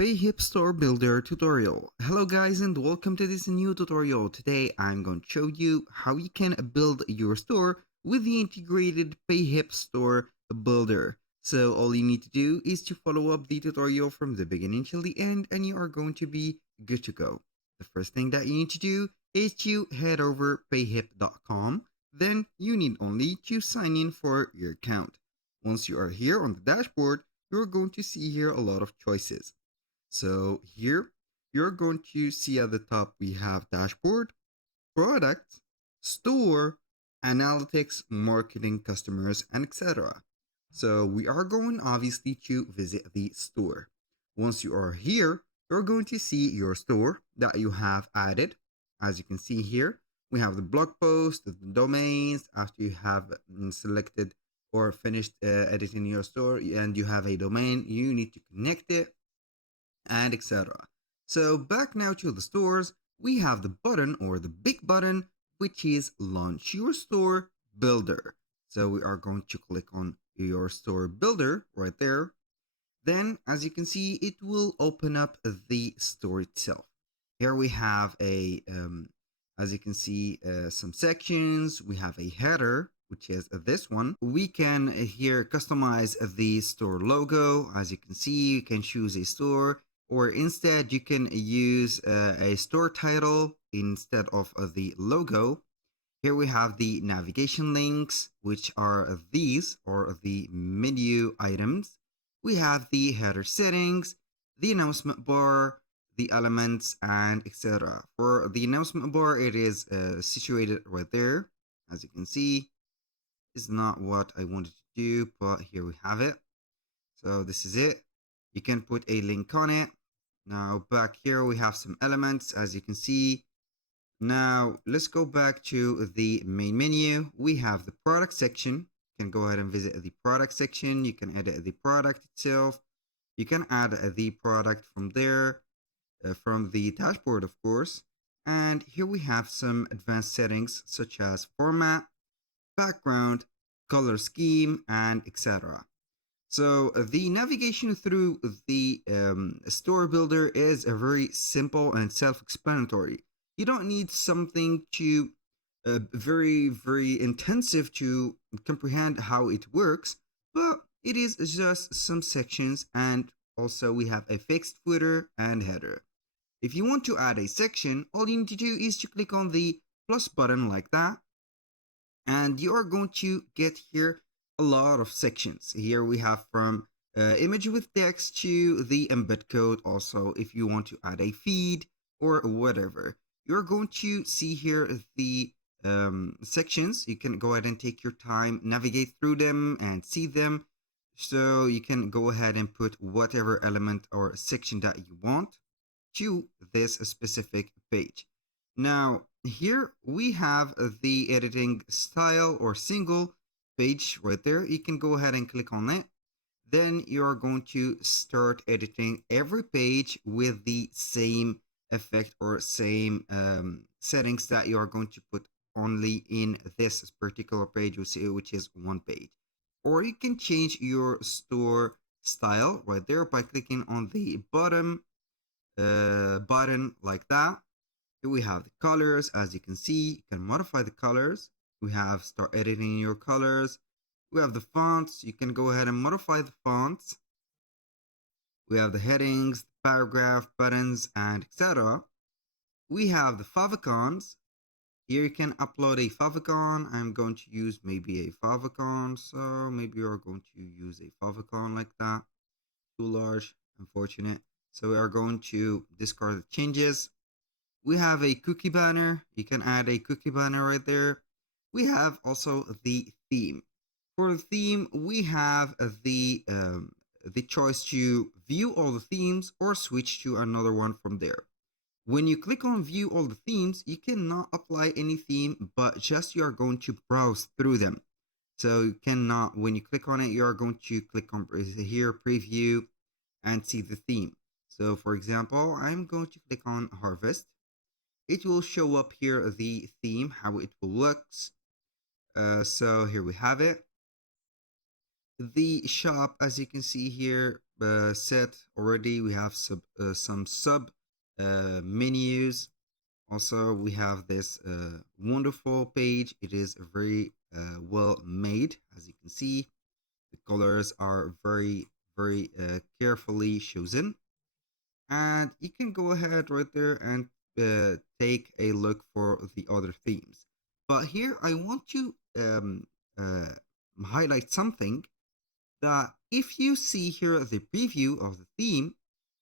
Payhip Store Builder tutorial. Hello guys and welcome to this new tutorial. Today I'm going to show you how you can build your store with the integrated Payhip Store Builder. So all you need to do is to follow up the tutorial from the beginning till the end and you are going to be good to go. The first thing that you need to do is to head over payhip.com. Then you need only to sign in for your account. Once you are here on the dashboard, you're going to see here a lot of choices. So here you're going to see at the top we have dashboard, product, store, analytics, marketing, customers, and etc. So we are going obviously to visit the store. Once you are here, you're going to see your store that you have added. As you can see here, we have the blog post, the domains. After you have selected or finished editing your store and you have a domain, you need to connect it and etc. So back now to the stores, we have the button or the big button, which is Launch Your Store Builder. So we are going to click on your store builder right there. Then as you can see, it will open up the store itself. Here we have as you can see, some sections. We have a header, which is this one. We can here customize the store logo. As you can see, you can choose a store, or instead you can use a store title instead of the logo. Here we have the navigation links, which are these, or the menu items. We have the header settings, the announcement bar, the elements, and etc. For the announcement bar, it is situated right there. As you can see, it's not what I wanted to do, but here we have it. So this is it. You can put a link on it. Now back here we have some elements, as you can see. Now let's go back to the main menu. We have the product section. You can go ahead and visit the product section. You can edit the product itself. You can add the product from there, from the dashboard, of course. And here we have some advanced settings such as format, background, color scheme, and etc. So the navigation through the store builder is a very simple and self-explanatory. You don't need something too very intensive to comprehend how it works, but it is just some sections, and also we have a fixed footer and header. If you want to add a section, all you need to do is to click on the plus button like that, and you are going to get here a lot of sections. Here we have from image with text to the embed code. Also, if you want to add a feed or whatever, you're going to see here the sections. You can go ahead and take your time, navigate through them and see them. So you can go ahead and put whatever element or section that you want to this specific page. Now here we have the editing style or single page right there. You can go ahead and click on it. Then you're going to start editing every page with the same effect or same settings that you are going to put only in this particular page, which is one page. Or you can change your store style right there by clicking on the bottom button like that. Here we have the colors. As you can see, you can modify the colors. We have start editing your colors. We have the fonts. You can go ahead and modify the fonts. We have the headings, the paragraph, buttons, and etc. We have the favicons. Here you can upload a favicon. I'm going to use maybe a favicon. So maybe you're going to use a favicon like that. Too large, unfortunate. So we are going to discard the changes. We have a cookie banner. You can add a cookie banner right there. We have also the theme. For the theme, we have the choice to view all the themes or switch to another one from there. When you click on view all the themes, you cannot apply any theme, but just you are going to browse through them. So you cannot, when you click on it, you are going to click on here, preview, and see the theme. So for example, I'm going to click on harvest. It will show up here the theme, how it will looks. So here we have it. The shop, as you can see here, set already. We have some sub menus. Also, we have this wonderful page. It is very well made, as you can see. The colors are very carefully chosen, and you can go ahead right there and take a look for the other themes. But here I want to uh, highlight something, that if you see here the preview of the theme,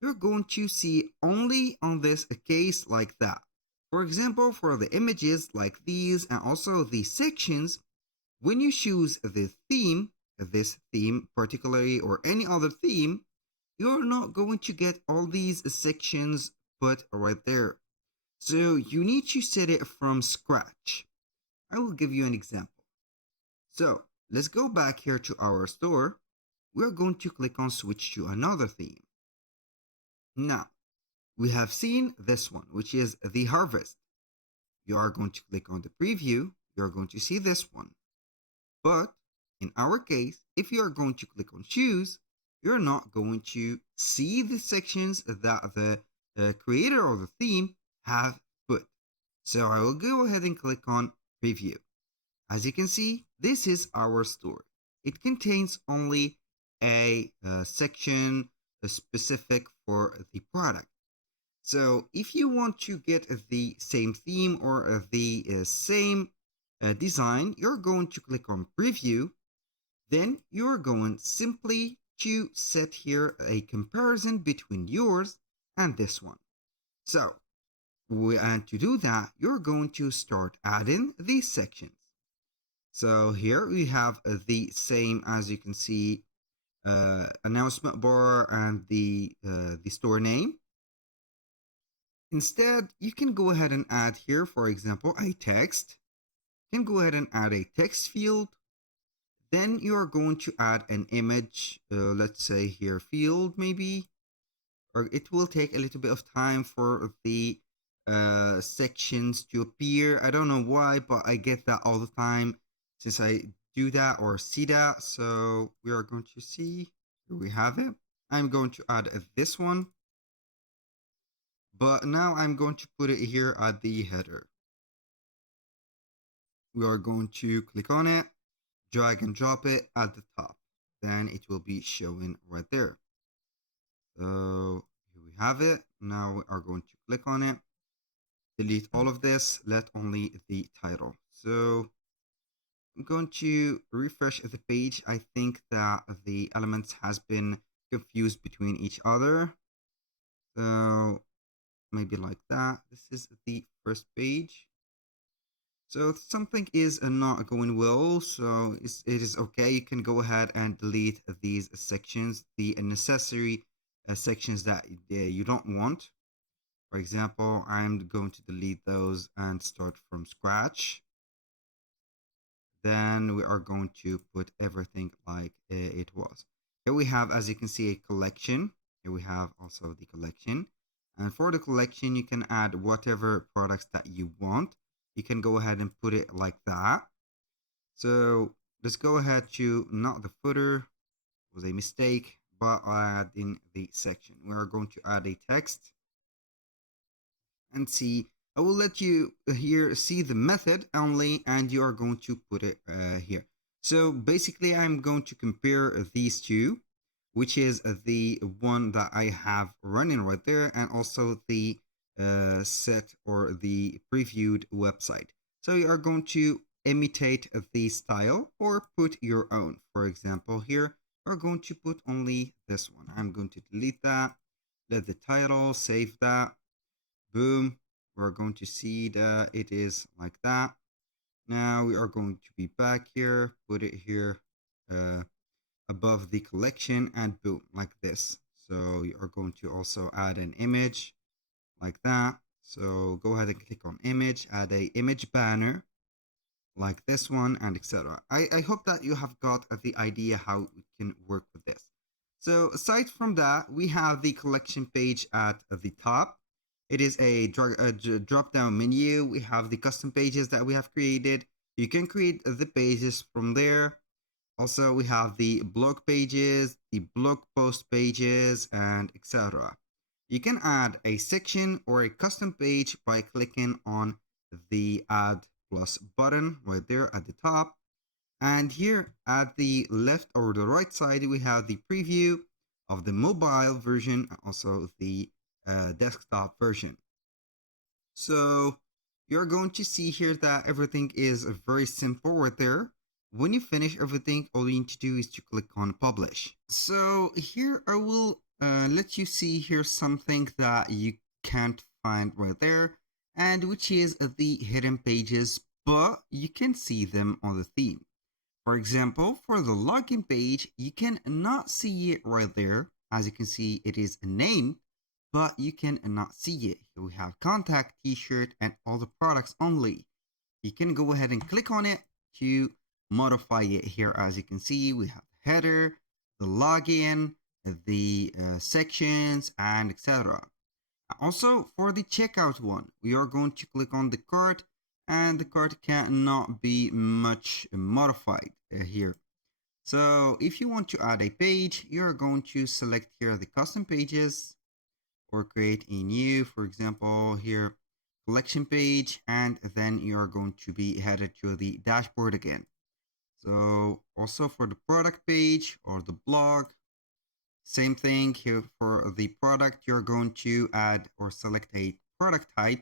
you're going to see only on this case like that. For example, for the images like these and also the sections, when you choose the theme, this theme particularly or any other theme, you're not going to get all these sections put right there. So you need to set it from scratch. I will give you an example. So let's go back here to our store. We're going to click on switch to another theme. Now, we have seen this one, which is the harvest. You are going to click on the preview. You're going to see this one. But in our case, if you are going to click on choose, you're not going to see the sections that the creator of the theme have put. So I will go ahead and click on preview. As you can see, this is our store. It contains only a section specific for the product. So if you want to get the same theme or the same design, you're going to click on preview. Then you're going simply to set here a comparison between yours and this one. So, and to do that, you're going to start adding these sections. So here we have the same, as you can see, announcement bar and the store name. Instead, you can go ahead and add here, for example, a text. You can go ahead and add a text field. Then you are going to add an image, let's say here field maybe, or it will take a little bit of time for the sections to appear. I don't know why, but I get that all the time since I do that or see that. So we are going to see, here we have it. I'm going to add this one, but now I'm going to put it here at the header. We are going to click on it, drag and drop it at the top. Then it will be showing right there. So here we have it. Now we are going to click on it, delete all of this, let only the title. So I'm going to refresh the page. I think that the elements has been confused between each other. So maybe like that. This is the first page. So something is not going well, so it is okay. You can go ahead and delete these sections, the unnecessary sections that you don't want. For example, I'm going to delete those and start from scratch. Then we are going to put everything like it was. Here we have, as you can see, a collection. Here we have also the collection. And for the collection, you can add whatever products that you want. You can go ahead and put it like that. So let's go ahead to not the footer. It was a mistake, but add in the section. We are going to add a text and see. I will let you here see the method only, and you are going to put it here. So basically, I'm going to compare these two, which is the one that I have running right there, and also the set or the previewed website. So you are going to imitate the style or put your own. For example, here we're going to put only this one. I'm going to delete that, let the title, save that, boom. We're going to see that it is like that. Now we are going to be back here, put it here above the collection, and boom, like this. So you are going to also add an image like that. So go ahead and click on image, add a image banner like this one, and etc. I hope that you have got the idea how we can work with this. So aside from that, we have the collection page at the top. It is a drop down menu. We have the custom pages that we have created. You can create the pages from there. Also, we have the blog pages, the blog post pages, and etc. You can add a section or a custom page by clicking on the add plus button right there at the top. And here at the left or the right side, we have the preview of the mobile version, also the desktop version. So you're going to see here that everything is very simple right there. When you finish everything, all you need to do is to click on publish. So here I will let you see here something that you can't find right there, and which is the hidden pages, but you can see them on the theme. For example, for the login page, you can not see it right there. As you can see, it is a name, but you can not see it. Here we have contact, t-shirt, and all the products only. You can go ahead and click on it to modify it. Here, as you can see, we have the header, the login, the sections, and etc. Also, for the checkout one, we are going to click on the cart, and the cart cannot be much modified here. So if you want to add a page, you're going to select here the custom pages or create a new, for example, here collection page, and then you are going to be headed to the dashboard again. So also for the product page or the blog, same thing here for the product, you're going to add or select a product type,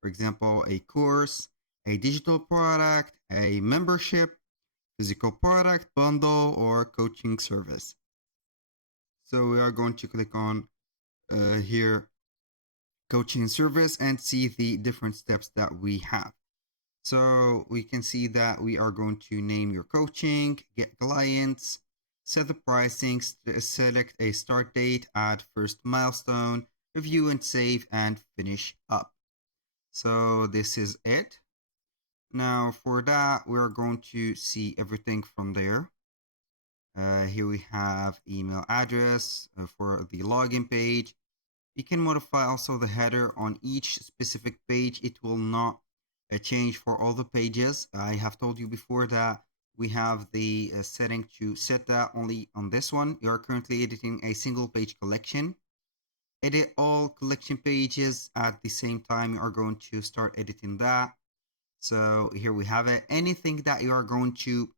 for example, a course, a digital product, a membership, physical product, bundle, or coaching service. So we are going to click on here coaching service and see the different steps that we have. So we can see that we are going to name your coaching, get clients, set the pricing, select a start date, add first milestone, review and save, and finish up. So this is it. Now for that, we're going to see everything from there. Here we have email address for the login page. You can modify also the header on each specific page. It will not change for all the pages. I have told you before that we have the setting to set that only on this one. You are currently editing a single page collection. Edit all collection pages at the same time. You are going to start editing that. So here we have it. Anything that you are going to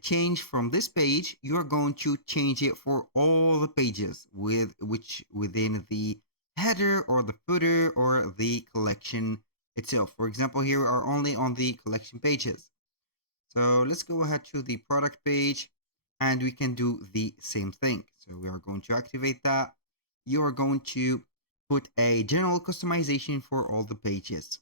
change from this page, you are going to change it for all the pages within the header or the footer or the collection itself. For example, here we are only on the collection pages. So let's go ahead to the product page and we can do the same thing. So we are going to activate that. You are going to put a general customization for all the pages.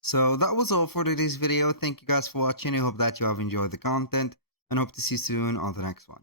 So that was all for today's video. Thank you guys for watching. I hope that you have enjoyed the content and hope to see you soon on the next one.